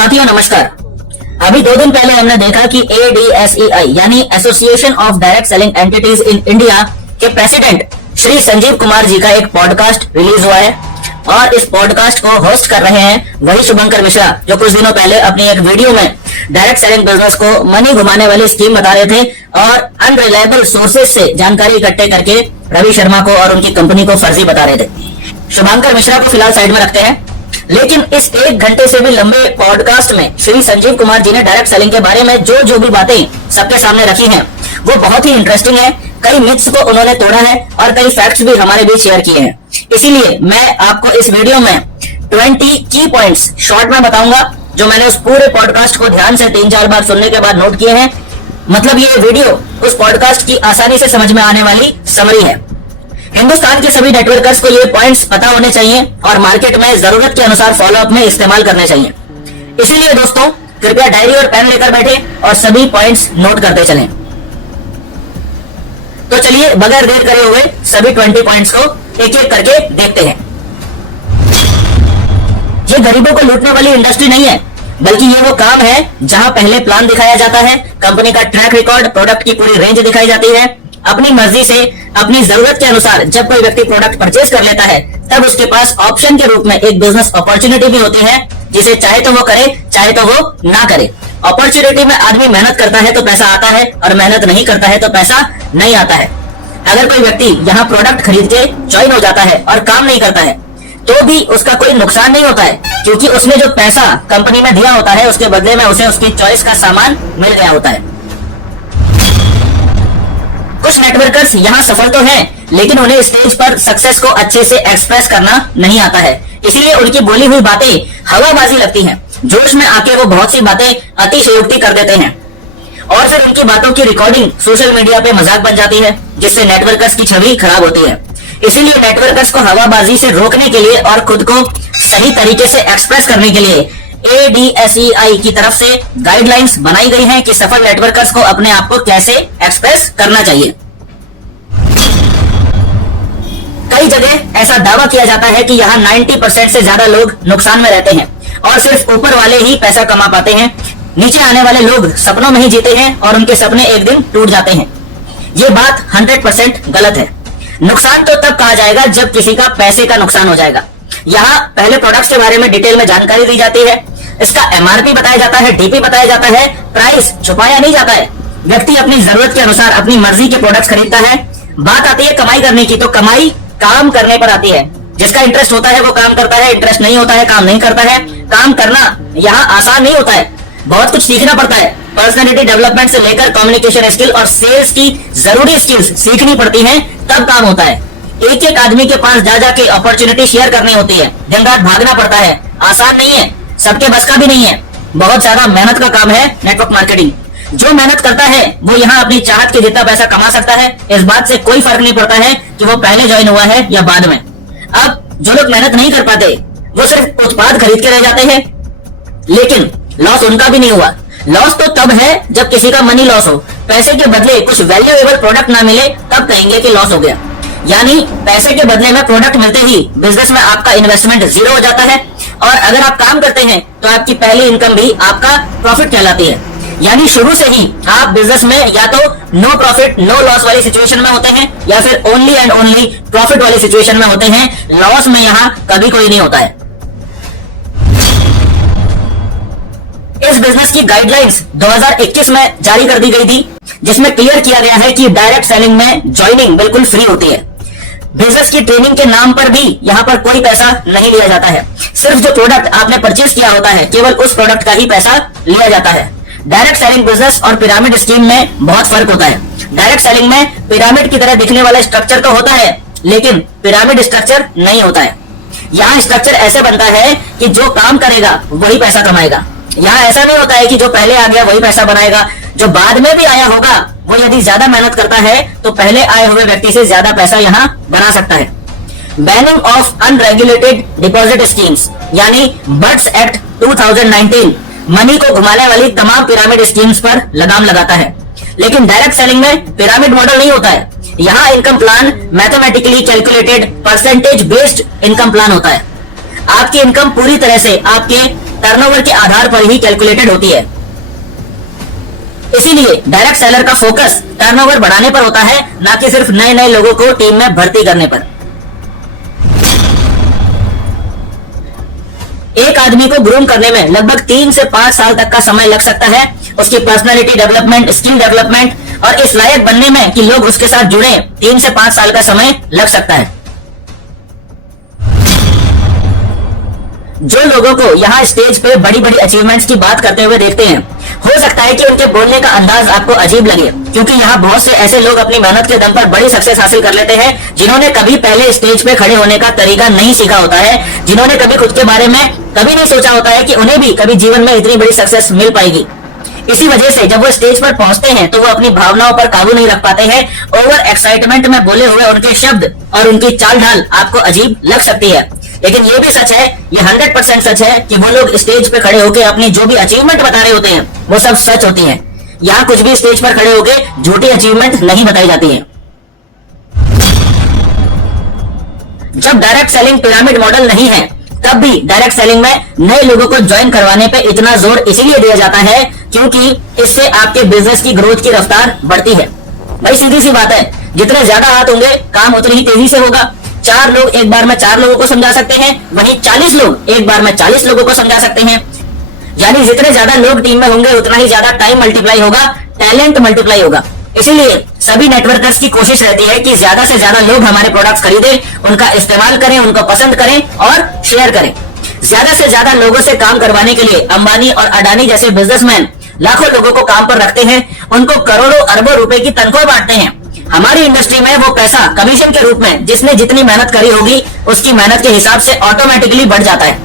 साथियों नमस्कार। अभी 2 दिन पहले हमने देखा कि ADSEI यानी association of direct selling entities in India के प्रेसिडेंट श्री संजीव कुमार जी का एक पॉडकास्ट रिलीज हुआ है और इस पॉडकास्ट को होस्ट कर रहे हैं वही शुभंकर मिश्रा जो कुछ दिनों पहले अपनी एक वीडियो में डायरेक्ट सेलिंग बिजनेस को मनी घुमाने वाली स्कीम बता रहे थे और अनरिलायबल सोर्सेज से जानकारी इकट्ठे करके रवि शर्मा को और उनकी कंपनी को फर्जी बता रहे थे। शुभंकर मिश्रा को फिलहाल साइड में रखते हैं, लेकिन इस 1 घंटे से भी लंबे पॉडकास्ट में श्री संजीव कुमार जी ने डायरेक्ट सेलिंग के बारे में जो भी बातें सबके सामने रखी हैं वो बहुत ही इंटरेस्टिंग है। कई मिथ्स को उन्होंने तोड़ा है और कई फैक्ट्स भी हमारे बीच शेयर किए हैं। इसीलिए मैं आपको इस वीडियो में 20 की पॉइंट्स शॉर्ट में बताऊंगा जो मैंने उस पूरे पॉडकास्ट को ध्यान से 3-4 बार सुनने के बाद नोट किए हैं। मतलब ये वीडियो उस पॉडकास्ट की आसानी से समझ में आने वाली समरी है। हिंदुस्तान के सभी नेटवर्कर्स को ये पॉइंट्स पता होने चाहिए और मार्केट में जरूरत के अनुसार फॉलोअप में इस्तेमाल करने चाहिए। इसीलिए दोस्तों कृपया डायरी और पेन लेकर बैठे और सभी पॉइंट्स नोट करते चलें। तो चलिए बगैर देर करे हुए सभी 20 पॉइंट्स को एक एक करके देखते हैं। ये गरीबों को लूटने वाली इंडस्ट्री नहीं है, बल्कि ये वो काम है जहां पहले प्लान दिखाया जाता है, कंपनी का ट्रैक रिकॉर्ड, प्रोडक्ट की पूरी रेंज दिखाई जाती है। अपनी मर्जी से अपनी जरूरत के अनुसार जब कोई व्यक्ति प्रोडक्ट परचेज कर लेता है तब उसके पास ऑप्शन के रूप में एक बिजनेस अपॉर्चुनिटी भी होती है जिसे चाहे तो वो करे चाहे तो वो ना करे। अपॉर्चुनिटी में आदमी मेहनत करता है तो पैसा आता है और मेहनत नहीं करता है तो पैसा नहीं आता है। अगर कोई व्यक्ति यहाँ प्रोडक्ट खरीद के ज्वाइन हो जाता है और काम नहीं करता है तो भी उसका कोई नुकसान नहीं होता है, क्योंकि उसने जो पैसा कंपनी में दिया होता है उसके बदले में उसे उसकी चॉइस का सामान मिल गया होता है। कुछ नेटवर्कर्स यहाँ सफल तो हैं, लेकिन उन्हें स्टेज पर सक्सेस को अच्छे से एक्सप्रेस करना नहीं आता है, इसलिए उनकी बोली हुई बातें हवाबाजी लगती हैं। जोश में आके वो बहुत सी बातें अतिशयोक्ति कर देते हैं और फिर उनकी बातों की रिकॉर्डिंग सोशल मीडिया पे मजाक बन जाती है, जिससे नेटवर्कर्स की छवि खराब होती है। इसीलिए नेटवर्कर्स को हवाबाजी से रोकने के लिए और खुद को सही तरीके से एक्सप्रेस करने के लिए ADSEI की तरफ से गाइडलाइंस बनाई गई हैं कि सफल नेटवर्कर्स को अपने आप को कैसे एक्सप्रेस करना चाहिए। कई जगह ऐसा दावा किया जाता है कि यहाँ 90% से ज्यादा लोग नुकसान में रहते हैं और सिर्फ ऊपर वाले ही पैसा कमा पाते हैं। नीचे आने वाले लोग सपनों में ही जीते हैं और उनके सपने एक दिन टूट जाते हैं। ये बात 100% गलत है। नुकसान तो तब कहा जाएगा जब किसी का पैसे का नुकसान हो जाएगा। यहाँ पहले प्रोडक्ट्स के बारे में डिटेल में जानकारी दी जाती है, इसका MRP बताया जाता है, DP बताया जाता है, प्राइस छुपाया नहीं जाता है। व्यक्ति अपनी जरूरत के अनुसार अपनी मर्जी के प्रोडक्ट्स खरीदता है। बात आती है कमाई करने की, तो कमाई काम करने पर आती है। जिसका इंटरेस्ट होता है वो काम करता है, इंटरेस्ट नहीं होता है काम नहीं करता है। काम करना यहाँ आसान नहीं होता है, बहुत कुछ सीखना पड़ता है। पर्सनालिटी डेवलपमेंट से लेकर कम्युनिकेशन स्किल और सेल्स की जरूरी स्किल्स सीखनी पड़ती हैं, तब काम होता है। एक एक आदमी के पास जा जाके अपॉर्चुनिटी शेयर करनी होती है, दिन रात भागना पड़ता है, आसान नहीं है, सबके बस का भी नहीं है। बहुत ज्यादा मेहनत का काम है नेटवर्क मार्केटिंग। जो मेहनत करता है वो यहाँ अपनी चाहत के जितना पैसा कमा सकता है, इस बात से कोई फर्क नहीं पड़ता है कि वो पहले ज्वाइन हुआ है या बाद में। अब जो लोग मेहनत नहीं कर पाते वो सिर्फ उत्पाद खरीद के रह जाते हैं, लेकिन लॉस उनका भी नहीं हुआ। लॉस तो तब है जब किसी का मनी लॉस हो, पैसे के बदले कुछ वैल्यूएबल प्रोडक्ट ना मिले तब कहेंगे कि लॉस हो गया। यानी पैसे के बदले में प्रोडक्ट मिलते ही बिजनेस में आपका इन्वेस्टमेंट जीरो हो जाता है और अगर आप काम करते हैं तो आपकी पहली इनकम भी आपका प्रॉफिट कहलाती है। यानी शुरू से ही आप बिजनेस में या तो नो प्रॉफिट नो लॉस वाली सिचुएशन में होते हैं या फिर ओनली एंड ओनली प्रॉफिट वाली सिचुएशन में होते हैं। लॉस में यहाँ कभी कोई नहीं होता है। इस बिजनेस की गाइडलाइंस 2021 में जारी कर दी गई थी, जिसमें क्लियर किया गया है कि डायरेक्ट सेलिंग में ज्वाइनिंग बिल्कुल फ्री होती है। बिजनेस की ट्रेनिंग के नाम पर भी यहाँ पर कोई पैसा नहीं लिया जाता है। सिर्फ जो प्रोडक्ट आपने परचेज किया होता है केवल उस प्रोडक्ट का ही पैसा लिया जाता है। डायरेक्ट सेलिंग बिजनेस और पिरामिड स्कीम में बहुत फर्क होता है। डायरेक्ट सेलिंग में पिरामिड की तरह दिखने वाला स्ट्रक्चर तो होता है, लेकिन पिरामिड स्ट्रक्चर नहीं होता है। यहाँ स्ट्रक्चर ऐसे बनता है कि जो काम करेगा वही पैसा कमाएगा। यहाँ ऐसा नहीं होता है कि जो पहले आ गया वही पैसा बनाएगा, जो बाद में भी आया होगा वो यदि ज्यादा मेहनत करता है तो पहले आए हुए व्यक्ति से ज्यादा पैसा यहाँ बना सकता है। Banning of unregulated deposit schemes यानी बट्स एक्ट 2019 मनी को घुमाने वाली तमाम पिरामिड स्कीम्स पर लगाम लगाता है, लेकिन डायरेक्ट सेलिंग में पिरामिड मॉडल नहीं होता है। यहाँ income plan mathematically calculated percentage based income plan होता है। आपकी इनकम पूरी तरह से आपके टर्नओवर के आधार पर ही कैलकुलेटेड होती है। इसीलिए डायरेक्ट सेलर का फोकस टर्नओवर बढ़ाने पर होता है, ना कि सिर्फ नए नए लोगों को टीम में भर्ती करने पर। एक आदमी को ग्रूम करने में लगभग 3 से 5 साल तक का समय लग सकता है। उसकी पर्सनालिटी डेवलपमेंट, स्किल डेवलपमेंट और इस लायक बनने में कि लोग उसके साथ जुड़े 3 से 5 साल का समय लग सकता है। जो लोगों को यहाँ स्टेज पे बड़ी बड़ी अचीवमेंट्स की बात करते हुए देखते हैं, हो सकता है कि उनके बोलने का अंदाज आपको अजीब लगे, क्योंकि यहाँ बहुत से ऐसे लोग अपनी मेहनत के दम पर बड़ी सक्सेस हासिल कर लेते हैं, जिन्होंने कभी पहले स्टेज पे खड़े होने का तरीका नहीं सीखा होता है, जिन्होंने कभी खुद के बारे में कभी नहीं सोचा होता है कि उन्हें भी कभी जीवन में इतनी बड़ी सक्सेस मिल पाएगी। इसी वजह से जब वो स्टेज पर पहुंचते हैं तो वो अपनी भावनाओं पर काबू नहीं रख पाते हैं। ओवर एक्साइटमेंट में बोले हुए उनके शब्द और उनकी चाल ढाल आपको अजीब लग सकती है, लेकिन ये भी सच है, ये 100% सच है कि वो लोग स्टेज पे खड़े होकर अपनी जो भी अचीवमेंट बता रहे होते हैं वो सब सच होती हैं। यहाँ कुछ भी स्टेज पर खड़े होकर झूठी अचीवमेंट नहीं बताई जाती है। जब डायरेक्ट सेलिंग पिरामिड मॉडल नहीं है, तब भी डायरेक्ट सेलिंग में नए लोगों को ज्वाइन करवाने पे इतना जोर इसीलिए दिया जाता है क्योंकि इससे आपके बिजनेस की ग्रोथ की रफ्तार बढ़ती है। भाई सीधी सी बात है, जितने ज्यादा हाथ होंगे काम उतनी ही तेजी से होगा। 4 लोग एक बार में 4 लोगों को समझा सकते हैं, वहीं 40 लोग एक बार में 40 लोगों को समझा सकते हैं। यानी जितने ज्यादा लोग टीम में होंगे उतना ही ज्यादा टाइम मल्टीप्लाई होगा, टैलेंट मल्टीप्लाई होगा। इसीलिए सभी नेटवर्कर्स की कोशिश रहती है कि ज्यादा से ज्यादा लोग हमारे प्रोडक्ट्स खरीदें, उनका इस्तेमाल करें, उनको पसंद करें और शेयर करें। ज्यादा से ज्यादा लोगों से काम करवाने के लिए अंबानी और अडानी जैसे बिजनेसमैन लाखों लोगों को काम पर रखते हैं, उनको करोड़ों अरबों रुपए की तनख्वाह बांटते हैं। हमारी इंडस्ट्री में वो पैसा कमीशन के रूप में जिसने जितनी मेहनत करी होगी उसकी मेहनत के हिसाब से ऑटोमेटिकली बढ़ जाता है।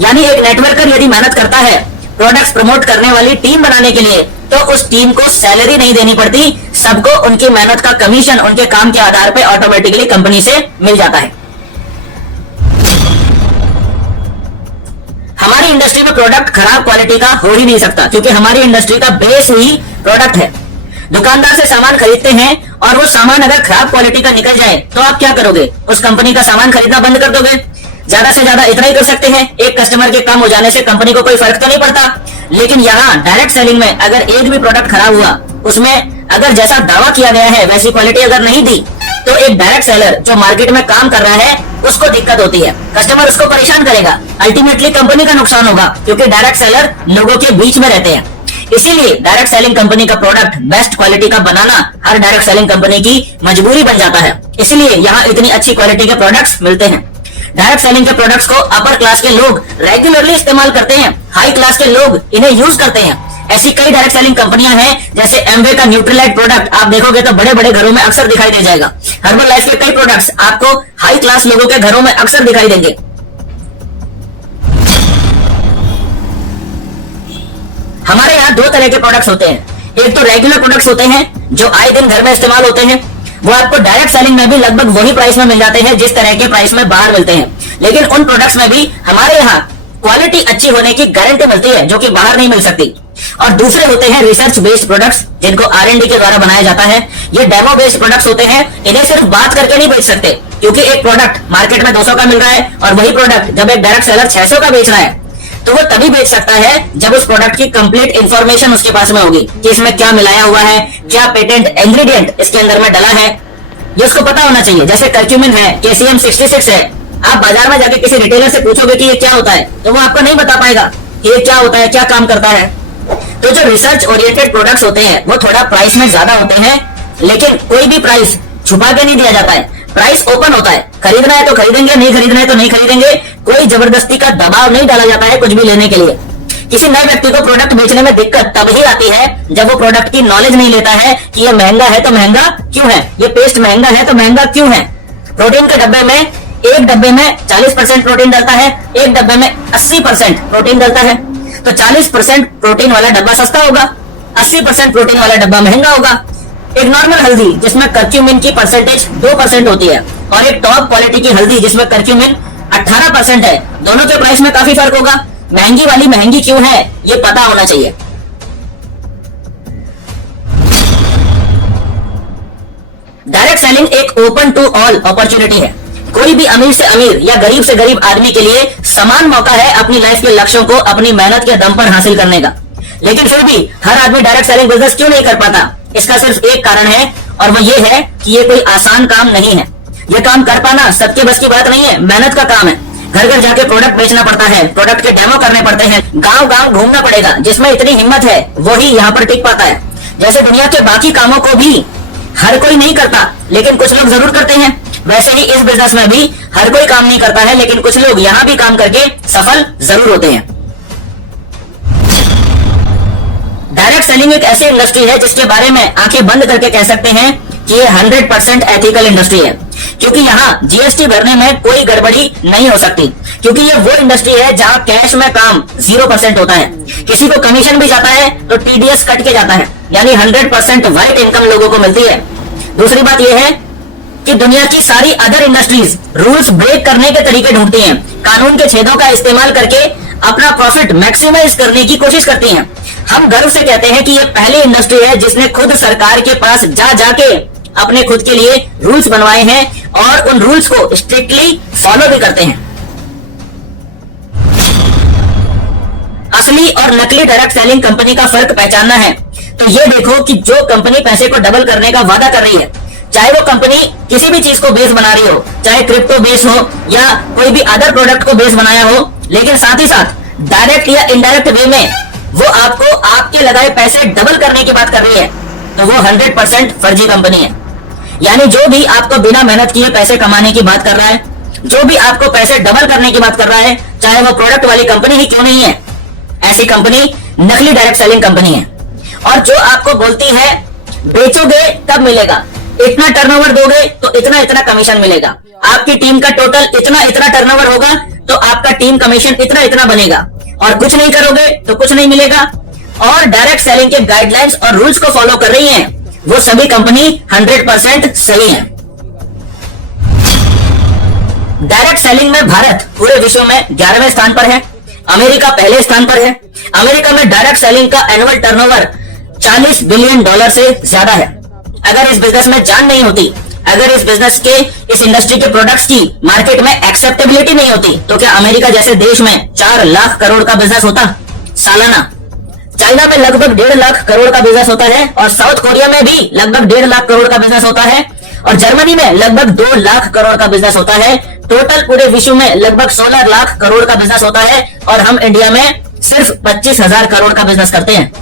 यानी एक नेटवर्कर यदि मेहनत करता है प्रोडक्ट्स प्रमोट करने वाली टीम बनाने के लिए, तो उस टीम को सैलरी नहीं देनी पड़ती, सबको उनकी मेहनत का कमीशन उनके काम के आधार पर ऑटोमेटिकली कंपनी से मिल जाता है। हमारी इंडस्ट्री में प्रोडक्ट खराब क्वालिटी का हो ही नहीं सकता, क्योंकि हमारी इंडस्ट्री का बेस ही प्रोडक्ट है। दुकानदार से सामान खरीदते हैं और वो सामान अगर खराब क्वालिटी का निकल जाए तो आप क्या करोगे? उस कंपनी का सामान खरीदना बंद कर दोगे? ज्यादा से ज्यादा इतना ही कर सकते हैं, एक कस्टमर के कम हो जाने से कंपनी को कोई फर्क तो नहीं पड़ता। लेकिन यहाँ डायरेक्ट सेलिंग में अगर एक भी प्रोडक्ट खराब हुआ, उसमें अगर जैसा दावा किया गया है वैसी क्वालिटी अगर नहीं दी, तो एक डायरेक्ट सेलर जो मार्केट में काम कर रहा है उसको दिक्कत होती है, कस्टमर उसको परेशान करेगा, अल्टीमेटली कंपनी का नुकसान होगा, क्योंकि डायरेक्ट सेलर लोगों के बीच में रहते हैं। इसीलिए डायरेक्ट सेलिंग कंपनी का प्रोडक्ट बेस्ट क्वालिटी का बनाना हर डायरेक्ट सेलिंग कंपनी की मजबूरी बन जाता है। इसलिए यहाँ इतनी अच्छी क्वालिटी के प्रोडक्ट्स मिलते हैं। डायरेक्ट सेलिंग के प्रोडक्ट्स को अपर क्लास के लोग रेगुलरली इस्तेमाल करते हैं, हाई क्लास के लोग इन्हें यूज करते हैं। ऐसी कई डायरेक्ट सेलिंग कंपनियां हैं, जैसे एमवे का न्यूट्रीलाइट प्रोडक्ट आप देखोगे तो बड़े बड़े घरों में अक्सर दिखाई दे जाएगा। हर्बल लाइफ के कई प्रोडक्ट्स आपको हाई क्लास लोगों के घरों में अक्सर दिखाई देंगे। हमारे यहाँ 2 तरह के प्रोडक्ट्स होते हैं। एक तो रेगुलर प्रोडक्ट्स होते हैं जो आए दिन घर में इस्तेमाल होते हैं, वो आपको डायरेक्ट सेलिंग में भी लगभग वही प्राइस में मिल जाते हैं जिस तरह के प्राइस में बाहर मिलते हैं। लेकिन उन प्रोडक्ट्स में भी हमारे यहाँ क्वालिटी अच्छी होने की गारंटी मिलती है, जो कि बाहर नहीं मिल सकती। और दूसरे होते हैं रिसर्च बेस्ड प्रोडक्ट्स, जिनको R&D के द्वारा बनाया जाता है। ये डेमो बेस्ड प्रोडक्ट्स होते हैं, इन्हें सिर्फ बात करके नहीं बेच सकते, क्योंकि एक प्रोडक्ट मार्केट में 200 का मिल रहा है और वही प्रोडक्ट जब एक डायरेक्ट सेलर 600 का बेच रहा है, तो वो तभी बेच सकता है जब उस प्रोडक्ट की कंप्लीट इंफॉर्मेशन उसके पास में होगी कि इसमें क्या मिलाया हुआ है, क्या पेटेंट इंग्रेडिएंट इसके अंदर में डला है, ये उसको पता होना चाहिए। जैसे कर्क्यूमिन है, KCM 66 है, आप बाजार में जाके किसी रिटेलर से पूछोगे कि ये क्या होता है, तो वो आपको नहीं बता पाएगा कि ये क्या होता है, क्या काम करता है। तो जो रिसर्च ओरिएंटेड प्रोडक्ट्स होते हैं वो थोड़ा प्राइस में ज्यादा होते हैं, लेकिन कोई भी प्राइस छुपा के नहीं दिया जाता है, प्राइस ओपन होता है। खरीदना है तो खरीदेंगे, नहीं खरीदना है तो नहीं खरीदेंगे। कोई जबरदस्ती का दबाव नहीं डाला जाता है कुछ भी लेने के लिए। किसी नए व्यक्ति को प्रोडक्ट बेचने में दिक्कत तब ही आती है जब वो प्रोडक्ट की नॉलेज नहीं लेता है कि ये महंगा है तो महंगा क्यों है, ये पेस्ट महंगा है तो महंगा क्यों है। प्रोटीन के डब्बे में एक डब्बे में 40% प्रोटीन डलता है, एक डब्बे में 80% प्रोटीन डलता है। तो 40% प्रोटीन वाला डब्बा सस्ता होगा, 80% प्रोटीन वाला डब्बा महंगा होगा। एक नॉर्मल हल्दी जिसमें कर्क्यूमिन की परसेंटेज 2% होती है और एक टॉप क्वालिटी की हल्दी जिसमें कर्क्यूमिन 18% है, दोनों के प्राइस में काफी फर्क होगा। महंगी वाली महंगी क्यों है ये पता होना चाहिए। डायरेक्ट सेलिंग एक ओपन टू ऑल अपॉर्चुनिटी है। कोई भी अमीर से अमीर या गरीब से गरीब आदमी के लिए समान मौका है अपनी लाइफ के लक्ष्यों को अपनी मेहनत के दम पर हासिल करने का। लेकिन फिर भी हर आदमी डायरेक्ट सेलिंग बिजनेस क्यों नहीं कर पाता? इसका सिर्फ एक कारण है और वो ये है कि ये कोई आसान काम नहीं है। ये काम कर पाना सबके बस की बात नहीं है, मेहनत का काम है। घर घर जाके प्रोडक्ट बेचना पड़ता है, प्रोडक्ट के डेमो करने पड़ते हैं, गांव गांव घूमना पड़ेगा। जिसमें इतनी हिम्मत है वही यहाँ पर टिक पाता है। जैसे दुनिया के बाकी कामों को भी हर कोई नहीं करता, लेकिन कुछ लोग जरूर करते हैं, वैसे ही इस बिजनेस में भी हर कोई काम नहीं करता है, लेकिन कुछ लोग यहाँ भी काम करके सफल जरूर होते हैं। डायरेक्ट सेलिंग एक ऐसी इंडस्ट्री है जिसके बारे में आंखें बंद करके कह सकते हैं कि ये 100% एथिकल इंडस्ट्री है, क्योंकि यहाँ जीएसटी भरने में कोई गड़बड़ी नहीं हो सकती, क्योंकि ये वो इंडस्ट्री है जहाँ कैश में काम 0% होता है। किसी को कमीशन भी जाता है तो टीडीएस कट के जाता है, यानी 100% व्हाइट इनकम लोगों को मिलती है। दूसरी बात यह है कि दुनिया की सारी अदर इंडस्ट्रीज रूल्स ब्रेक करने के तरीके ढूंढती हैं, कानून के छेदों का इस्तेमाल करके अपना प्रॉफिट मैक्सिमाइज करने की कोशिश करती हैं। हम गर्व से कहते हैं कि ये पहली इंडस्ट्री है जिसने खुद सरकार के पास जा जाके अपने खुद के लिए रूल्स बनवाए हैं और उन रूल्स को स्ट्रिक्टली फॉलो भी करते हैं। असली और नकली डायरेक्ट सेलिंग कंपनी का फर्क पहचानना है तो ये देखो कि जो कंपनी पैसे को डबल करने का वादा कर रही है, चाहे वो कंपनी किसी भी चीज को बेस बना रही हो, चाहे क्रिप्टो बेस हो या कोई भी अदर प्रोडक्ट को बेस बनाया हो, लेकिन साथ ही साथ डायरेक्ट या इनडायरेक्ट वे में वो आपको आपके लगाए पैसे डबल करने की बात कर रही है, तो वो 100% फर्जी कंपनी है। यानी जो भी आपको बिना मेहनत किए पैसे कमाने की बात कर रहा है, जो भी आपको पैसे डबल करने की बात कर रहा है, चाहे वो प्रोडक्ट वाली कंपनी ही क्यों नहीं है, ऐसी कंपनी नकली डायरेक्ट सेलिंग कंपनी है। और जो आपको बोलती है बेचोगे तब मिलेगा, इतना टर्नओवर दोगे तो इतना इतना कमीशन मिलेगा, आपकी टीम का टोटल इतना इतना टर्नओवर होगा तो आपका टीम कमीशन इतना इतना बनेगा, और कुछ नहीं करोगे तो कुछ नहीं मिलेगा, और डायरेक्ट सेलिंग के गाइडलाइंस और रूल्स को फॉलो कर रही हैं, वो सभी कंपनी 100% सही है। डायरेक्ट सेलिंग में भारत पूरे विश्व में 11वें स्थान पर है, अमेरिका पहले स्थान पर है। अमेरिका में डायरेक्ट सेलिंग का एनुअल टर्नओवर $40 बिलियन से ज्यादा है। अगर इस बिजनेस में जान नहीं होती, अगर इस बिजनेस के इस इंडस्ट्री के प्रोडक्ट्स की मार्केट में एक्सेप्टेबिलिटी नहीं होती, तो क्या अमेरिका जैसे देश में 4 लाख करोड़ का बिजनेस होता सालाना? चाइना में लगभग 1.5 लाख करोड़ का बिजनेस होता है, और साउथ कोरिया में भी लगभग 1.5 लाख करोड़ का बिजनेस होता है, और जर्मनी में लगभग 2 लाख करोड़ का बिजनेस होता है। टोटल पूरे विश्व में लगभग 16 लाख करोड़ का बिजनेस होता है, और हम इंडिया में सिर्फ 25,000 करोड़ का बिजनेस करते हैं।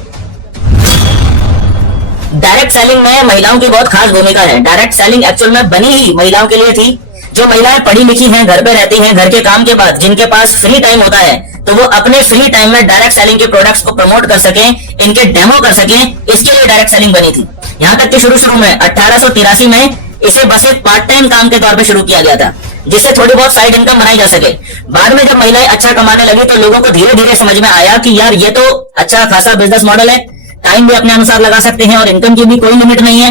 डायरेक्ट सेलिंग में महिलाओं की बहुत खास भूमिका है। डायरेक्ट सेलिंग एक्चुअल में बनी ही महिलाओं के लिए थी। जो महिलाएं पढ़ी लिखी हैं, घर पे रहती हैं, घर के काम के बाद जिनके पास फ्री टाइम होता है, तो वो अपने फ्री टाइम में डायरेक्ट सेलिंग के प्रोडक्ट्स को प्रमोट कर सकें, इनके डेमो कर सकें, इसके लिए डायरेक्ट सेलिंग बनी थी। यहाँ तक कि शुरू में 1883 में इसे बस एक पार्ट टाइम काम के तौर पे शुरू किया गया था, जिससे थोड़ी बहुत साइड इनकम बनाई जा सके। बाद में जब महिलाएं अच्छा कमाने लगी तो लोगों को धीरे धीरे समझ में आया कि यार ये तो अच्छा खासा बिजनेस मॉडल है, टाइम भी अपने अनुसार लगा सकते हैं और इनकम की भी कोई लिमिट नहीं है।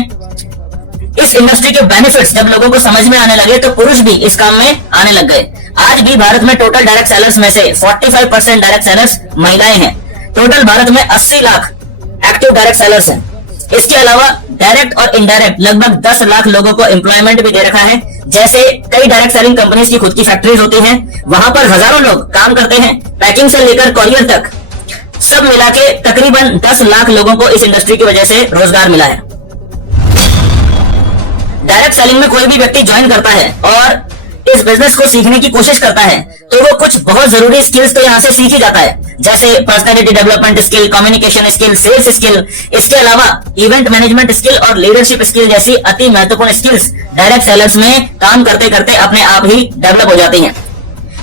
इस इंडस्ट्री के बेनिफिट्स जब लोगों को समझ में आने लगे तो पुरुष भी इस काम में आने लग गए। आज भी भारत में टोटल डायरेक्ट सेलर्स में से 45% डायरेक्ट सेलर्स महिलाएं हैं। टोटल भारत में 80 लाख एक्टिव डायरेक्ट सेलर्स हैं। इसके अलावा डायरेक्ट और इनडायरेक्ट लगभग 10 लाख लोगों को एम्प्लॉयमेंट भी दे रखा है। जैसे कई डायरेक्ट सेलिंग कंपनीज की खुद की फैक्ट्रीज होती हैं, वहां पर हजारों लोग काम करते हैं। पैकिंग से लेकर कॉरियर तक सब मिला के तकरीबन 10 लाख लोगों को इस इंडस्ट्री की वजह से रोजगार मिला है। डायरेक्ट सेलिंग में कोई भी व्यक्ति ज्वाइन करता है और इस बिजनेस को सीखने की कोशिश करता है तो वो कुछ बहुत जरूरी स्किल्स तो यहाँ से सीख ही जाता है, जैसे personality development skill, communication skill, sales skill. इसके अलावा इवेंट मैनेजमेंट स्किल और लीडरशिप स्किल जैसी अति महत्वपूर्ण स्किल्स डायरेक्ट सेलर्स में काम करते करते अपने आप ही डेवलप हो जाती हैं।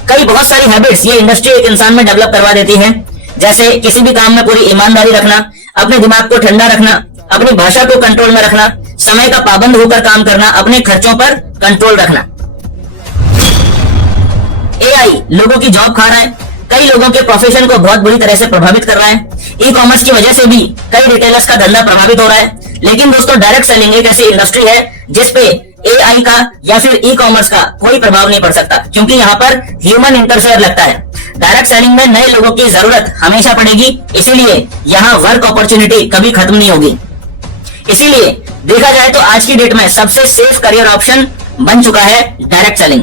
कई बहुत सारी हैबिट्स ये इंडस्ट्री एक इंसान में डेवलप करवा देती है, जैसे किसी भी काम में पूरी ईमानदारी रखना, अपने दिमाग को ठंडा रखना, अपनी भाषा को कंट्रोल में रखना, समय का पाबंद होकर काम करना, अपने खर्चों पर कंट्रोल रखना। एआई लोगों की जॉब खा रहा है, कई लोगों के प्रोफेशन को बहुत बुरी तरह से प्रभावित कर रहा है। ई कॉमर्स की वजह से भी कई रिटेलर्स का धंधा प्रभावित हो रहा है। लेकिन दोस्तों, डायरेक्ट सेलिंग एक ऐसी इंडस्ट्री है जिसपे एआई का या फिर ई कॉमर्स का कोई प्रभाव नहीं पड़ सकता, क्योंकि यहाँ पर ह्यूमन इंटरफेयर लगता है। डायरेक्ट सेलिंग में नए लोगों की जरूरत हमेशा पड़ेगी, इसीलिए यहाँ वर्क अपॉर्चुनिटी कभी खत्म नहीं होगी। इसीलिए देखा जाए तो आज की डेट में सबसे सेफ करियर ऑप्शन बन चुका है डायरेक्ट सेलिंग।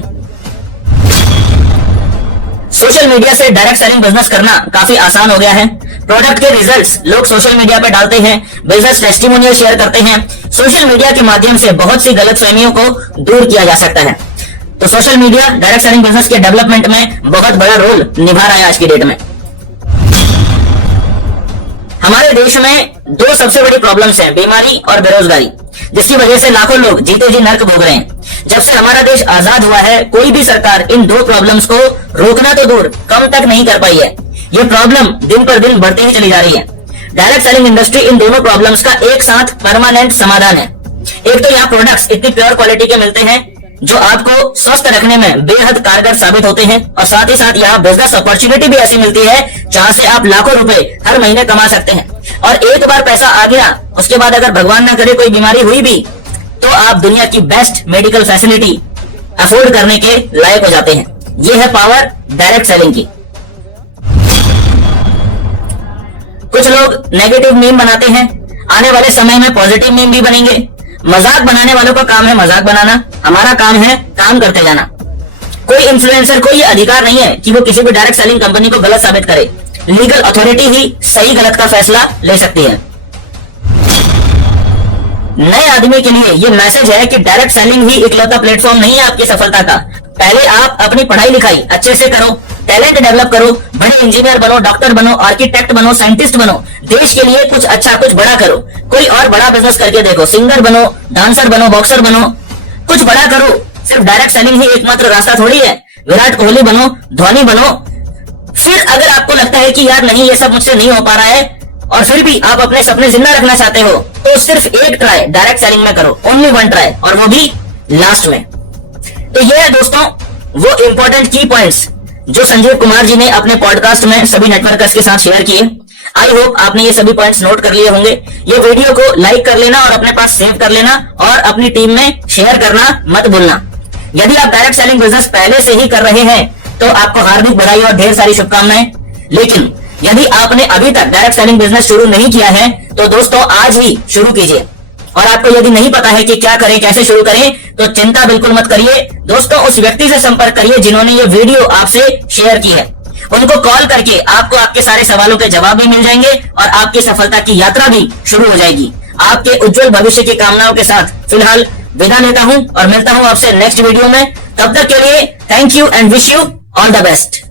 सोशल मीडिया से डायरेक्ट सेलिंग बिजनेस करना काफी आसान हो गया है। प्रोडक्ट के रिजल्ट्स लोग सोशल मीडिया पे डालते हैं, बिजनेस टेस्टिमोनियल शेयर करते हैं। सोशल मीडिया के माध्यम से बहुत सी गलतफहमियों को दूर किया जा सकता है। तो social media direct selling business के डेवलपमेंट में बहुत बड़ा रोल निभा रहा है आज की डेट में। हमारे देश में दो सबसे बड़ी प्रॉब्लम्स हैं, बीमारी और बेरोजगारी, जिसकी वजह से लाखों लोग जीते जी नर्क भोग रहे हैं। जब से हमारा देश आजाद हुआ है, कोई भी सरकार इन दो प्रॉब्लम्स को रोकना तो दूर, कम तक नहीं कर पाई है। ये प्रॉब्लम दिन पर दिन बढ़ती ही चली जा रही है। डायरेक्ट सेलिंग इंडस्ट्री इन दोनों प्रॉब्लम्स का एक साथ परमानेंट समाधान है। एक तो यहाँ प्रोडक्ट्स इतनी प्योर क्वालिटी के मिलते हैं जो आपको स्वस्थ रखने में बेहद कारगर साबित होते हैं, और साथ ही साथ यहाँ बिजनेस अपॉर्चुनिटी भी ऐसी मिलती है जहां से आप लाखों रुपए हर महीने कमा सकते हैं। और एक बार पैसा आ गया, उसके बाद अगर भगवान ना करे कोई बीमारी हुई भी, तो आप दुनिया की बेस्ट मेडिकल फैसिलिटी अफोर्ड करने के लायक हो जाते हैं। ये है पावर डायरेक्ट सेलिंग की। कुछ लोग नेगेटिव मीम बनाते हैं, आने वाले समय में पॉजिटिव मीम भी बनेंगे। मजाक बनाने वालों का काम है मजाक बनाना, हमारा काम है काम करते जाना। कोई इन्फ्लुएंसर को ये अधिकार नहीं है कि वो किसी भी डायरेक्ट सेलिंग कंपनी को गलत साबित करे। लीगल अथॉरिटी ही सही गलत का फैसला ले सकती है। नए आदमी के लिए ये मैसेज है कि डायरेक्ट सेलिंग ही इकलौता प्लेटफॉर्म नहीं है आपकी सफलता का। पहले आप अपनी पढ़ाई लिखाई अच्छे से करो, टैलेंट डेवलप करो, बड़े इंजीनियर बनो, डॉक्टर बनो, आर्किटेक्ट बनो, साइंटिस्ट बनो, देश के लिए कुछ अच्छा कुछ बड़ा करो। कोई और बड़ा बिजनेस करके देखो, सिंगर बनो, डांसर बनो, बॉक्सर बनो, कुछ बड़ा करो। सिर्फ डायरेक्ट सेलिंग ही एकमात्र रास्ता थोड़ी है। विराट कोहली बनो, धोनी बनो। फिर अगर आपको लगता है कि यार नहीं ये सब मुझसे नहीं हो पा रहा है, और फिर भी आप अपने सपने जिंदा रखना चाहते हो, तो सिर्फ एक ट्राई डायरेक्ट सेलिंग में करो, ओनली वन ट्राई, और वो भी लास्ट में। तो ये है दोस्तों वो इंपॉर्टेंट की पॉइंट्स जो संजीव कुमार जी ने अपने पॉडकास्ट में सभी नेटवर्कर्स के साथ शेयर किए। आई होप आपने ये सभी पॉइंट्स नोट कर लिए होंगे। ये वीडियो को लाइक कर लेना और अपने पास सेव कर लेना, और अपनी टीम में शेयर करना मत भूलना। यदि आप डायरेक्ट सेलिंग बिजनेस पहले से ही कर रहे हैं तो आपको हार्दिक बधाई और ढेर सारी शुभकामनाएं। लेकिन यदि आपने अभी तक डायरेक्ट सेलिंग बिजनेस शुरू नहीं किया है तो दोस्तों आज ही शुरू कीजिए। और आपको यदि नहीं पता है कि क्या करें, कैसे शुरू करें, तो चिंता बिल्कुल मत करिए दोस्तों। उस व्यक्ति से संपर्क करिए जिन्होंने ये वीडियो आपसे शेयर की है। उनको कॉल करके आपको आपके सारे सवालों के जवाब भी मिल जाएंगे और आपकी सफलता की यात्रा भी शुरू हो जाएगी। आपके उज्जवल भविष्य की कामनाओं के साथ फिलहाल विदा लेता हूं और मिलता हूं आपसे नेक्स्ट वीडियो में। तब तक के लिए thank you and wish you all the best.